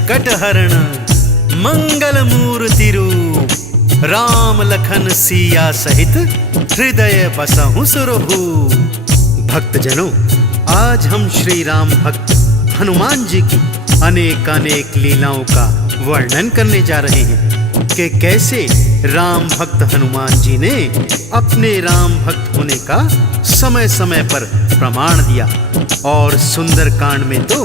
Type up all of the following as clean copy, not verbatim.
संकट हरण मंगल मूर्ति रूप, राम लखन सिया सहित हृदय बसहु सुरभूप। भक्तजनों, आज हम श्री राम भक्त हनुमान जी की अनेक लीलाओं का वर्णन करने जा रहे हैं कि कैसे राम भक्त हनुमान जी ने अपने राम भक्त होने का समय समय पर प्रमाण दिया। और सुंदरकांड में तो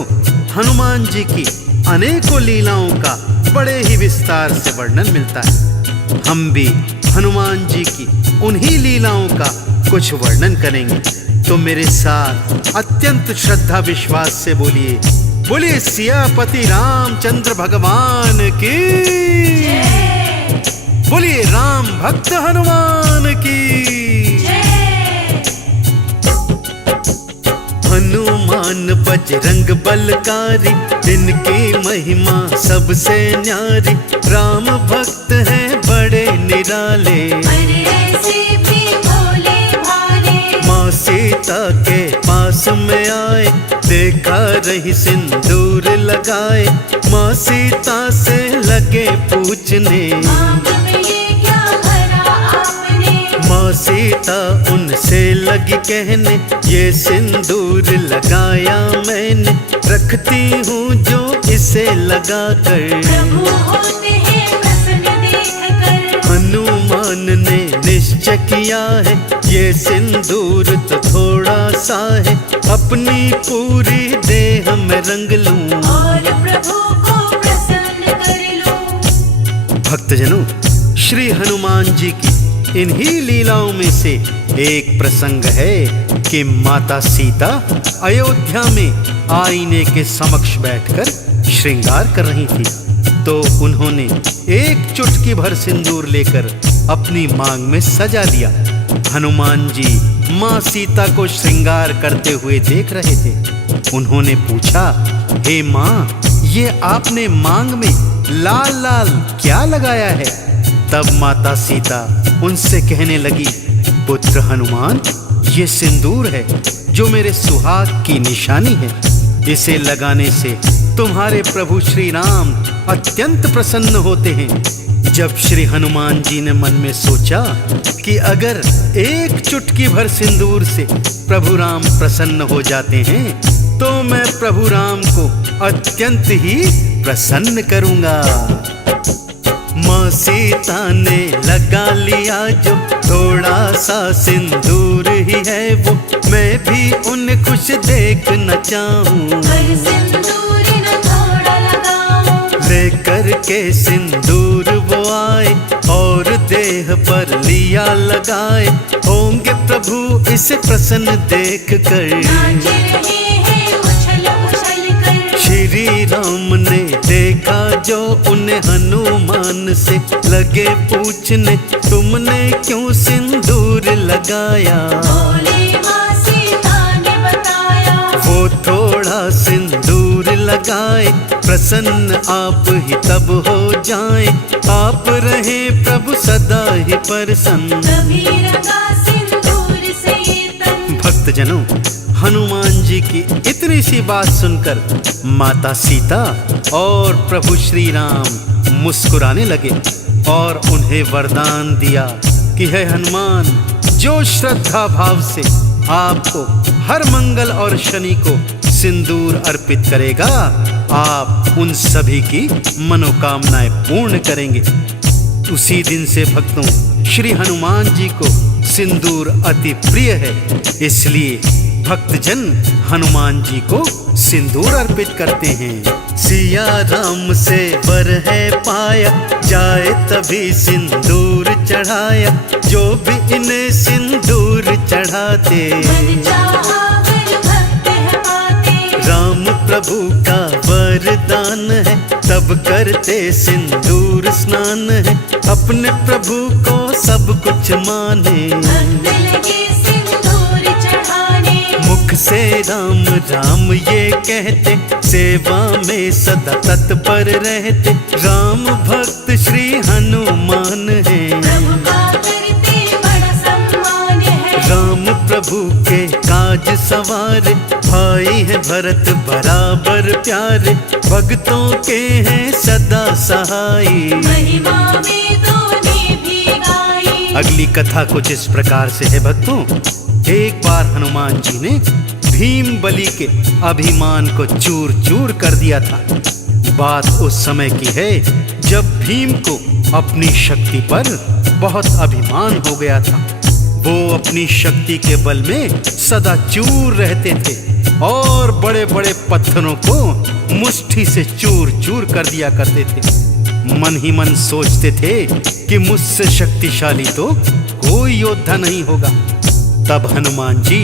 हनुमान जी की अनेकों लीलाओं का बड़े ही विस्तार से वर्णन मिलता है। हम भी हनुमान जी की उन्हीं लीलाओं का कुछ वर्णन करेंगे, तो मेरे साथ अत्यंत श्रद्धा विश्वास से बोलिए, बोलिए सियापति रामचंद्र भगवान की, बोलिए राम भक्त हनुमान की। हनुमान बजरंग बलकारी, इनकी महिमा सबसे न्यारी, राम भक्त हैं बड़े निराले, माँ सीता के पास में आए, देखा रही सिंदूर लगाए, माँ सीता से लगे पूछने, माँ सीता उनसे लगी कहने, ये सिंदूर लगाया मैंने, रखती हूँ जो इसे लगा कर। हनुमान ने निश्चय किया है, ये सिंदूर तो थोड़ा सा है, अपनी पूरी देह में रंग लूं और प्रभु को प्रसन्न कर लूं। भक्तजनों, श्री हनुमान जी की इन्हीं लीलाओं में से एक प्रसंग है कि माता सीता अयोध्या में आईने के समक्ष बैठकर श्रृंगार कर रही थी, तो उन्होंने एक चुटकी भर सिंदूर लेकर अपनी मांग में सजा लिया। हनुमान जी माँ सीता को श्रृंगार करते हुए देख रहे थे। उन्होंने पूछा, हे माँ, ये आपने मांग में लाल लाल क्या लगाया है? तब माता सीता उनसे कहने लगी, पुत्र हनुमान, ये सिंदूर है जो मेरे सुहाग की निशानी है। इसे लगाने से तुम्हारे प्रभु श्री राम अत्यंत प्रसन्न होते हैं। जब श्री हनुमान जी ने मन में सोचा कि अगर एक चुटकी भर सिंदूर से प्रभु राम प्रसन्न हो जाते हैं, तो मैं प्रभु राम को अत्यंत ही प्रसन्न करूंगा। माँ सीता ने लगा लिया जो थोड़ा सा सिंदूर ही है वो, मैं भी उन्हें खुश देखना चाहूं, लेकर के सिंदूर वो आए और देह पर लिया लगाए, होंगे प्रभु इसे प्रसन्न देख कर। श्री राम ने देखा जो उन्हें हनुमान से लगे पूछने, तुमने क्यों सिंदूर लगाया? वो थोड़ा सिंदूर लगाए, प्रसन्न आप ही तब हो जाएं, आप रहे प्रभु सदा ही प्रसन्न। भक्तजनों, हनुमान जी की इतनी सी बात सुनकर माता सीता और प्रभु श्री राम मुस्कुराने लगे और उन्हें वरदान दिया कि हे हनुमान, जो श्रद्धा भाव से आपको हर मंगल और शनि को सिंदूर अर्पित करेगा, आप उन सभी की मनोकामनाएं पूर्ण करेंगे। उसी दिन से भक्तों, श्री हनुमान जी को सिंदूर अति प्रिय है, इसलिए भक्तजन हनुमान जी को सिंदूर अर्पित करते हैं। सिया राम से वर है पाया, जाए तभी सिंदूर चढ़ाया, जो भी इन्हें सिंदूर चढ़ाते, राम प्रभु का वरदान है, तब करते सिंदूर स्नान है, अपने प्रभु को सब कुछ माने। मुख से राम राम ये कहते, सेवा में सदा तत्पर रहते, राम भक्त श्री हनुमान है। राम प्रभु के काज आज सवार, भाई है भरत बराबर प्यारे, भक्तों के हैं सदा सहाय। महिमा में तूने भी गाई। अगली कथा कुछ इस प्रकार से है भक्तों। एक बार हनुमान जी ने भीम बलि के अभिमान को चूर चूर कर दिया था। बात उस समय की है जब भीम को अपनी शक्ति पर बहुत अभिमान हो गया था। वो अपनी शक्ति के बल में सदा चूर रहते थे और बड़े बड़े पत्थरों को मुट्ठी से चूर चूर कर दिया करते थे। मन ही मन सोचते थे कि मुझसे शक्तिशाली तो कोई योद्धा नहीं होगा। तब हनुमान जी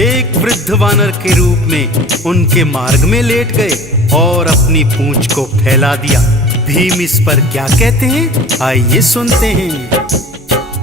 एक वृद्ध वानर के रूप में उनके मार्ग में लेट गए और अपनी पूंछ को फैला दिया। भीम इस पर क्या कहते हैं, आइए सुनते हैं।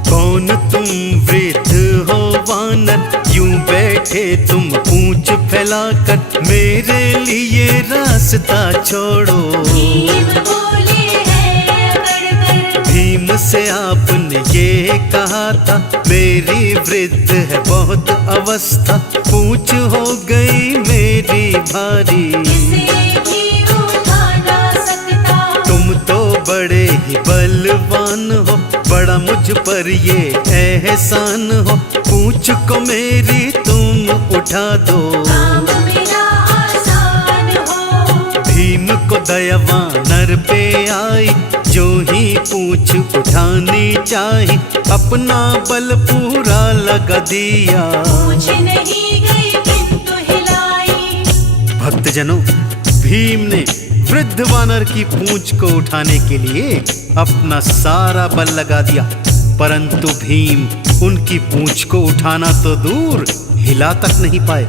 कौन तुम वृद्ध हो वानर, यूं बैठे तुम पूंछ फैलाकर, मेरे लिए रास्ता छोड़ो। भीम बोले हैं अकड़ कर। भीम से आपने ये कहा था, मेरी वृद्ध है बहुत अवस्था, पूंछ हो गई मेरी भारी। इसे भी उठा ना सकता। तुम तो बड़े ही बलवान हो, बड़ा मुझ पर ये एहसान हो, पूंछ को मेरी तुम उठा दो। काम मेरा आसान हो। भीम को दया वानर पे आई, जो ही पूंछ उठानी चाही, अपना बल पूरा लगा दिया। पूछ नहीं गई किंतु हिलाई। भक्तजनों, भीम ने वृद्ध वानर की पूंछ को उठाने के लिए अपना सारा बल लगा दिया, परंतु भीम उनकी पूंछ को उठाना तो दूर हिला तक नहीं पाए।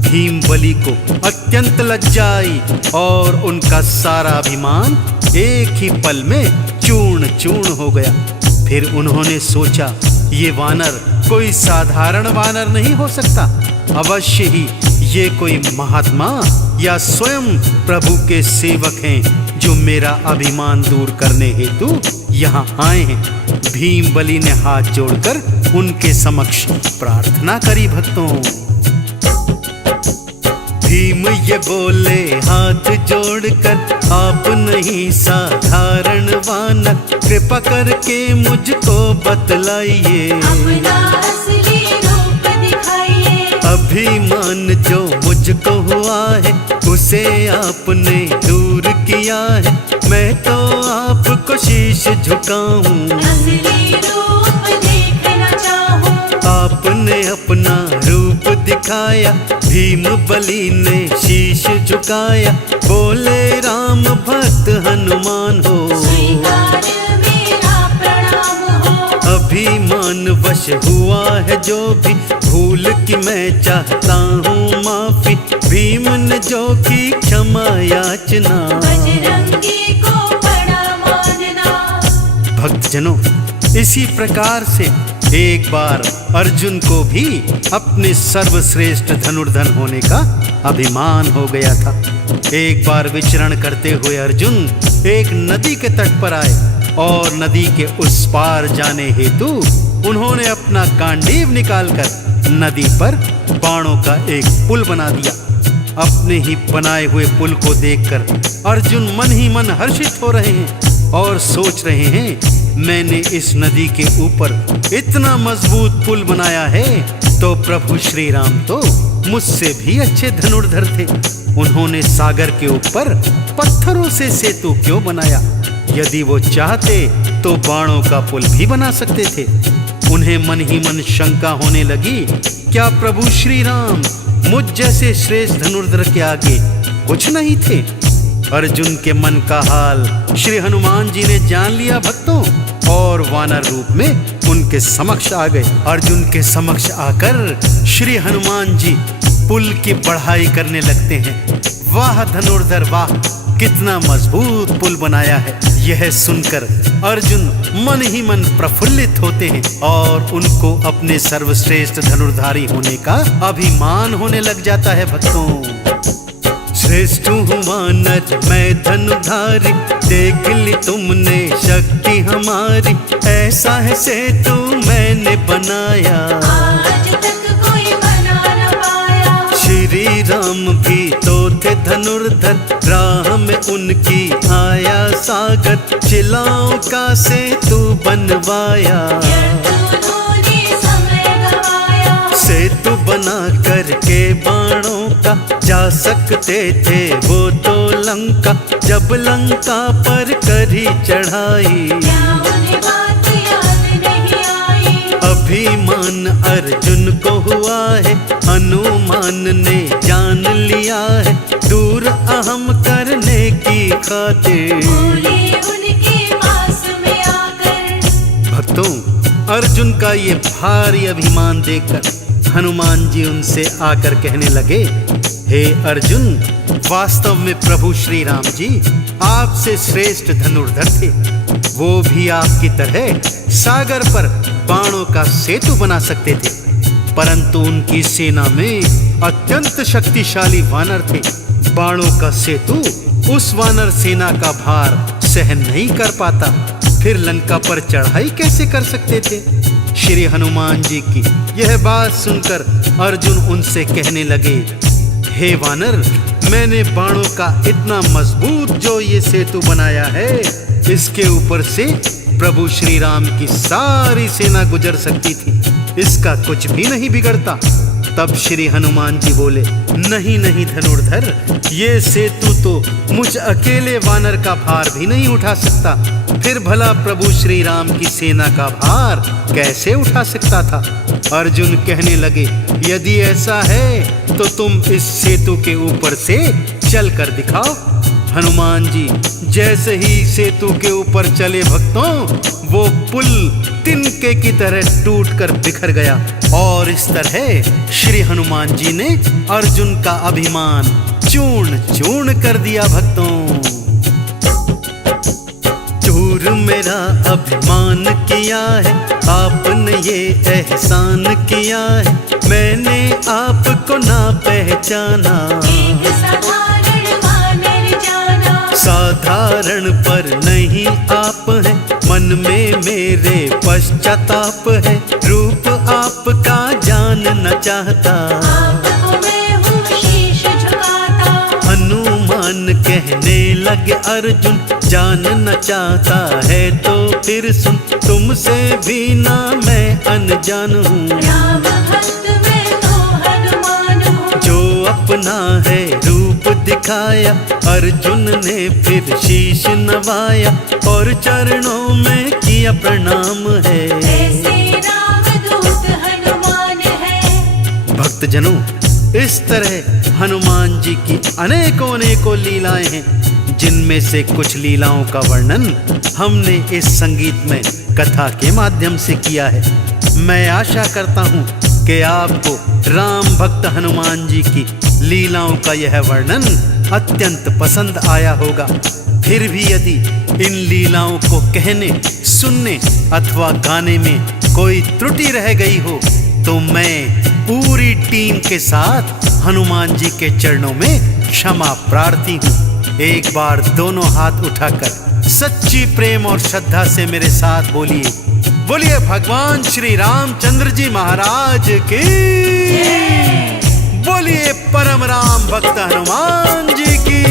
भीम बलि को अत्यंत लज्जा आई और उनका सारा अभिमान एक ही पल में चूर्ण चूर्ण हो गया। फिर उन्होंने सोचा, ये वानर कोई साधारण वानर नहीं हो सकता, अवश्य ही ये कोई महात्मा या स्वयं प्रभु के सेवक हैं जो मेरा अभिमान दूर करने हेतु यहाँ आए हैं। भीम बलि ने हाथ जोड़कर उनके समक्ष प्रार्थना करी। भक्तों, भीम ये बोले हाथ जोड़कर, आप नहीं साधारण वानर, कृपा करके मुझको बतलाइए। अपना असली रूप दिखाइए। अभिमान जो मुझको हुआ है, उसे आपने दूर किया है, मैं तो आपको शीश झुकाऊं। असली रूप देखना चाहूं। आपने अपना रूप दिखाया, भीम बलि ने शीश झुकाया, बोले राम भक्त हनुमान हो। स्वीकार मेरा प्रणाम हो। अभिमान वश हुआ है जो भी, भूल की मैं चाहता हूँ माफी, भीम ने जो की क्षमा याचना। बजरंगी को बड़ा मानना। भक्तजनों, इसी प्रकार से एक बार अर्जुन को भी अपने सर्वश्रेष्ठ धनुर्धर होने का अभिमान हो गया था। एक बार विचरण करते हुए अर्जुन एक नदी के तट पर आए और नदी के उस पार जाने हेतु उन्होंने अपना गांडीव निकालकर नदी पर बाणों का एक पुल बना दिया। अपने ही बनाए हुए पुल को देखकर अर्जुन मन ही मन हर्षित हो रहे हैं और सोच रहे हैं, मैंने इस नदी के ऊपर इतना मजबूत पुल बनाया है तो प्रभु श्री राम तो मुझसे भी अच्छे धनुर्धर थे। उन्होंने सागर के ऊपर पत्थरों से सेतु क्यों बनाया? यदि वो चाहते तो बाणों का पुल भी बना सकते थे। उन्हें मन ही मन शंका होने लगी, क्या प्रभु श्री राम मुझ जैसे श्रेष्ठ धनुर्धर के आगे कुछ नहीं थे? अर्जुन के मन का हाल श्री हनुमान जी ने जान लिया भक्तों, और वानर रूप में उनके समक्ष आ गए। अर्जुन के समक्ष आकर श्री हनुमान जी पुल की बढ़ाई करने लगते हैं। वाह धनुर्धर वाह, कितना मजबूत पुल बनाया है। यह सुनकर अर्जुन मन ही मन प्रफुल्लित होते हैं और उनको अपने सर्वश्रेष्ठ धनुर्धारी होने का अभिमान होने लग जाता है। भक्तों, श्रेष्ठ हूँ वानर मैं धनुधारी, देख ली तुमने शक्ति हमारी, ऐसा है सेतु मैंने बनाया। आज तक कोई बना न पाया। श्री राम भी तो थे धनुर्धर, राह में उनकी आया सागर, चिलाओं का सेतु बनवाया। सेतु बना करके बाणों का जा सकते थे वो तो लंका, जब लंका पर करी चढ़ाई। अभिमान अर्जुन को हुआ है, हनुमान ने जान लिया है, दूर अहम करने की खातिर। भक्तों, अर्जुन का ये भारी अभिमान देखकर हनुमान जी उनसे आकर कहने लगे, हे अर्जुन, वास्तव में प्रभु श्री राम जी आपसे श्रेष्ठ धनुर्धर थे। वो भी आपकी तरह सागर पर बाणों का सेतु बना सकते थे, परंतु उनकी सेना में अत्यंत शक्तिशाली वानर थे। बाणों का सेतु उस वानर सेना का भार सहन नहीं कर पाता, फिर लंका पर चढ़ाई कैसे कर सकते थे। श्री हनुमान जी की यह बात सुनकर अर्जुन उनसे कहने लगे, हे वानर, मैंने बाणों का इतना मजबूत जो ये सेतु बनाया है, इसके ऊपर से प्रभु श्री राम की सारी सेना गुजर सकती थी, इसका कुछ भी नहीं बिगड़ता। तब श्री हनुमान जी बोले, नहीं नहीं धनुर्धर, ये सेतु तो मुझ अकेले वानर का भार भी नहीं उठा सकता, फिर भला प्रभु श्री राम की सेना का भार कैसे उठा सकता था। अर्जुन कहने लगे, यदि ऐसा है तो तुम इस सेतु के ऊपर से चल कर दिखाओ। हनुमान जी जैसे ही सेतु के ऊपर चले भक्तों, वो पुल तिनके की तरह टूटकर बिखर गया, और इस तरह श्री हनुमान जी ने अर्जुन का अभिमान चूर्ण चूर्ण कर दिया। भक्तों, चूर मेरा अभिमान किया है, आपने ये एहसान किया है, मैंने आपको ना पहचाना। साधारण पर नहीं आप हैं, मन में मेरे पश्चाताप है, रूप आपका जानना चाहता। हनुमान कहने लगे अर्जुन, जानना चाहता है तो फिर सुन, तुमसे भी ना मैं अनजान हूँ। जो अपना है रूप दिखाया, अर्जुन ने फिर शीश नवाया, और चरणों में किया प्रणाम है। भक्तजनों, इस तरह हनुमान जी की अनेकों अनेकों लीलाएं हैं, जिनमें से कुछ लीलाओं का वर्णन हमने इस संगीतमय कथा के माध्यम से किया है। मैं आशा करता हूँ कि आपको राम भक्त हनुमान जी की लीलाओं का यह वर्णन अत्यंत पसंद आया होगा। फिर भी यदि इन लीलाओं को कहने, सुनने अथवा गाने में कोई त्रुटि रह गई हो, तो मैं पूरी टीम के साथ हनुमान जी के चरणों में क्षमा प्रार्थी हूँ। एक बार दोनों हाथ उठाकर सच्ची प्रेम और श्रद्धा से मेरे साथ बोलिए, बोलिए भगवान श्री रामचंद्र जी महाराज की, बोलिए परम राम भक्त हनुमान जी की।